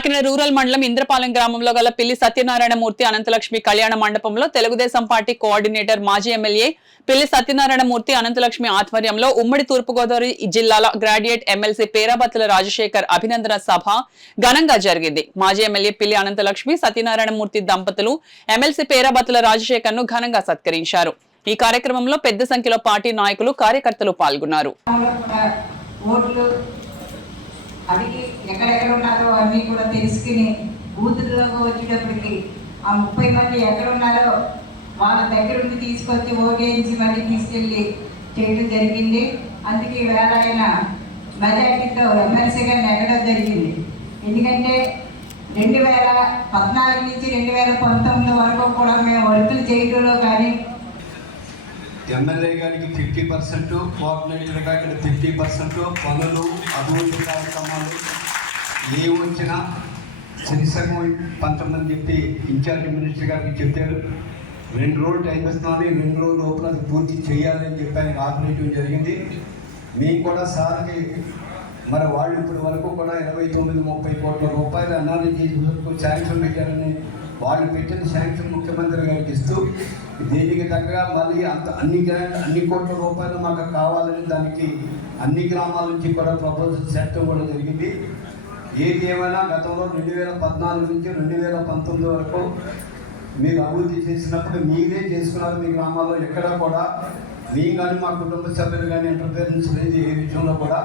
Kakinada rural మండలం ఇంద్రపాలెం గ్రామంలో గల పిల్లి సత్యనారాయణ మూర్తి అనంతలక్ష్మి కళ్యాణ మండపంలో తెలుగుదేశం పార్టీ కోఆర్డినేటర్ మాజీ ఎమ్మెల్యే పిల్లి సత్యనారాయణ మూర్తి అనంతలక్ష్మి ఆధ్వర్యంలో ఉమ్మడి తూర్పుగోదావరి జిల్లాల గ్రాడ్యుయేట్ ఎమ్మెల్సీ పేరాబత్తుల రాజశేఖర్ అభినందన సభ ఘనంగా జరిగింది. మాజీ ఎమ్మెల్యే పిల్లి అనంతలక్ష్మి సత్యనారాయణ మూర్తి దంపతులు ఎమ్మెల్సీ పేరాబత్తుల రాజశేఖర్ ను ఘనంగా సత్కరించారు. ఈ కార్యక్రమంలో పెద్ద సంఖ్యలో పార్టీ నాయకులు కార్యకర్తలు పాల్గొన్నారు. అడిగి ఎక్కడెక్కడ ఉన్నారో అన్నీ కూడా తెలుసుకుని బూతుల్లోకి వచ్చేటప్పటికి ఆ 30 మంది ఎక్కడ ఉన్నారో వాళ్ళ దగ్గర ఉండి తీసుకొచ్చి ఓటేయించి మళ్ళీ తీసుకెళ్ళి చేయడం జరిగింది. అందుకే ఈవేళ ఆయన మెజార్టీతో ఎమ్మెల్సీగా నెగ్గడం జరిగింది. ఎందుకంటే 2014 నుంచి 2019 వరకు కూడా మేము వర్కులు చేయడంలో కానీ ఎమ్మెల్యే గారికి 50%, కోఆర్డినేటర్ గారికి 50%, పనులు అభివృద్ధి కార్యక్రమాలు ఏ వచ్చినా శనిసగం పంచమని చెప్పి ఇన్ఛార్జ్ మినిస్టర్ గారికి చెప్పారు. 2 రోజులు టైం ఇస్తున్నాను, 2 రోజుల లోపల అది పూర్తి చేయాలని చెప్పి ఆయన ఆపరేటివ్ జరిగింది. మేము కూడా సార్కి మరి వాళ్ళు ఇప్పటి వరకు కూడా 29-30 కోట్ల రూపాయలు అనాలజీ శాంక్షన్ పెట్టారని వాళ్ళు పెట్టిన శాంక్షన్ ముఖ్యమంత్రి గారికి ఇస్తూ దీనికి తగ్గగా మళ్ళీ అన్ని కోట్ల రూపాయలు మాకు కావాలని దానికి అన్ని గ్రామాల నుంచి కూడా ప్రపోజల్ చేయడం కూడా జరిగింది. ఏది ఏమైనా గతంలో 2014 నుంచి 2019 వరకు మీరు అభివృద్ధి చేసినప్పుడు మీరే చేసుకున్నారు. మీ గ్రామాల్లో ఎక్కడ కూడా మేము కానీ మా కుటుంబ సభ్యులు కానీ ఎంటర్ప్రైజెన్స్ లేదు. ఏ విషయంలో కూడా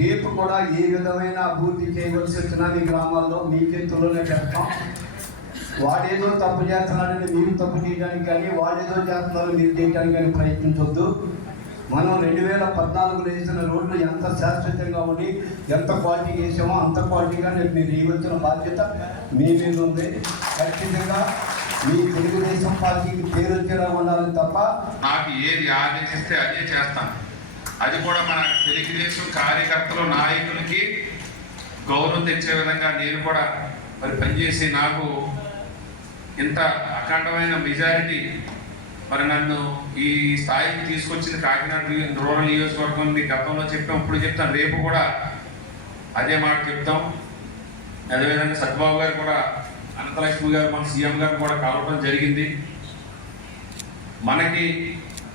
రేపు కూడా ఏ విధమైన అభివృద్ధి చేయవలసి వచ్చినా మీ గ్రామాల్లో మీ చేతుల్లోనే పెడతాం. వాడేదో తప్పు చేస్తున్నాడని మీరు తప్పు చేయడానికి కానీ వాడేదో చేస్తున్నారో మీరు చేయడానికి కానీ ప్రయత్నించవద్దు. మనం 2014 వేసిన రోడ్లు ఎంత శాశ్వతంగా ఉండి ఎంత క్వాలిటీ వేసామో అంత క్వాలిటీగా మీరు ఇవ్వాల్సిన బాధ్యత మీ మీద ఉంది. ఖచ్చితంగా మీ తెలుగుదేశం పార్టీకి పేరు వచ్చేలా ఉండాలి తప్ప నాకు ఏది ఆదేశిస్తే అదే చేస్తాను. అది కూడా మన తెలుగుదేశం కార్యకర్తలు నాయకులకి గౌరవం తెచ్చే విధంగా నేను కూడా మరి పనిచేసి నాకు ఇంత అఖండమైన మెజారిటీ మరి నన్ను ఈ స్థాయికి తీసుకొచ్చింది కాకినాడ రూరల్ నియోజకవర్గం. గతంలో చెప్పాం, ఇప్పుడు చెప్తాను, రేపు కూడా అదే మాట చెప్తాం. అదేవిధంగా సత్యబాబు గారు కూడా అనంతలక్ష్మి గారు మన సీఎం గారు కూడా కలవడం జరిగింది. మనకి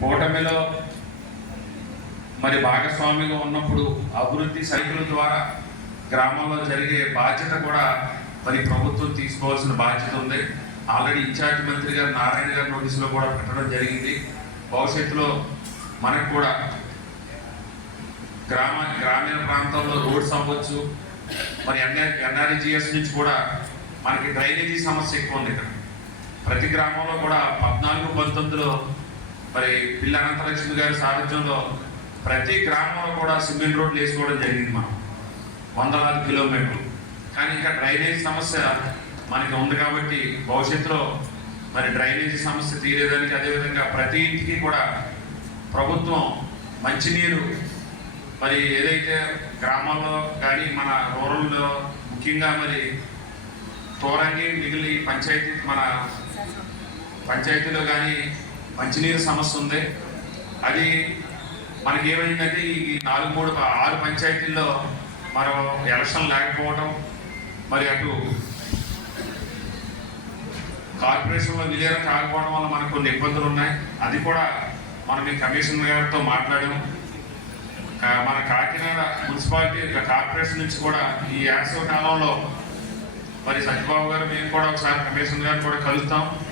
కూటమిలో మరి భాగస్వామిగా ఉన్నప్పుడు అభివృద్ధి సైకిల్ ద్వారా గ్రామంలో జరిగే బాధ్యత కూడా మరి ప్రభుత్వం తీసుకోవాల్సిన బాధ్యత ఉంది. ఆల్రెడీ ఇన్ఛార్జ్ మంత్రి గారు నారాయణ గారి నోటీసులో కూడా పెట్టడం జరిగింది. భవిష్యత్తులో మనకు కూడా గ్రామీణ ప్రాంతంలో రోడ్స్ అవ్వచ్చు, మరి ఎన్ఆర్జిఎస్ నుంచి కూడా మనకి డ్రైనేజీ సమస్య ఎక్కువ ఉంది. ఇక్కడ ప్రతి గ్రామంలో కూడా 14-19లో మరి పిల్లి అనంతలక్ష్మి గారి సారథ్యంలో ప్రతి గ్రామంలో కూడా సిమెంట్ రోడ్లు వేసుకోవడం జరిగింది. మనం వందలాది కిలోమీటర్లు. కానీ ఇంకా డ్రైనేజ్ సమస్య మనకి ఉంది కాబట్టి భవిష్యత్తులో మరి డ్రైనేజీ సమస్య తీరేదానికి, అదేవిధంగా ప్రతి ఇంటికి కూడా ప్రభుత్వం మంచినీరు మరి ఏదైతే గ్రామాల్లో కానీ మన రూరల్లో ముఖ్యంగా మరి తోరంగి మిగిలి మన పంచాయతీలో కానీ మంచినీరు సమస్య ఉంది. అది మనకి ఏమైందంటే ఈ 6 పంచాయతీల్లో మనం ఎలక్షన్ లేకపోవడం, మరి అటు కార్పొరేషన్లో విలీనం కాకపోవడం వల్ల మనకు కొన్ని ఇబ్బందులు ఉన్నాయి. అది కూడా మనం ఈ కమిషనర్ గారితో మాట్లాడాము. మన కాకినాడ మున్సిపాలిటీ కార్పొరేషన్ నుంచి కూడా ఈ వేసవి కాలంలో మరి సత్యబాబు గారు మేము కూడా ఒకసారి కమిషనర్ గారు కూడా కలుస్తాం.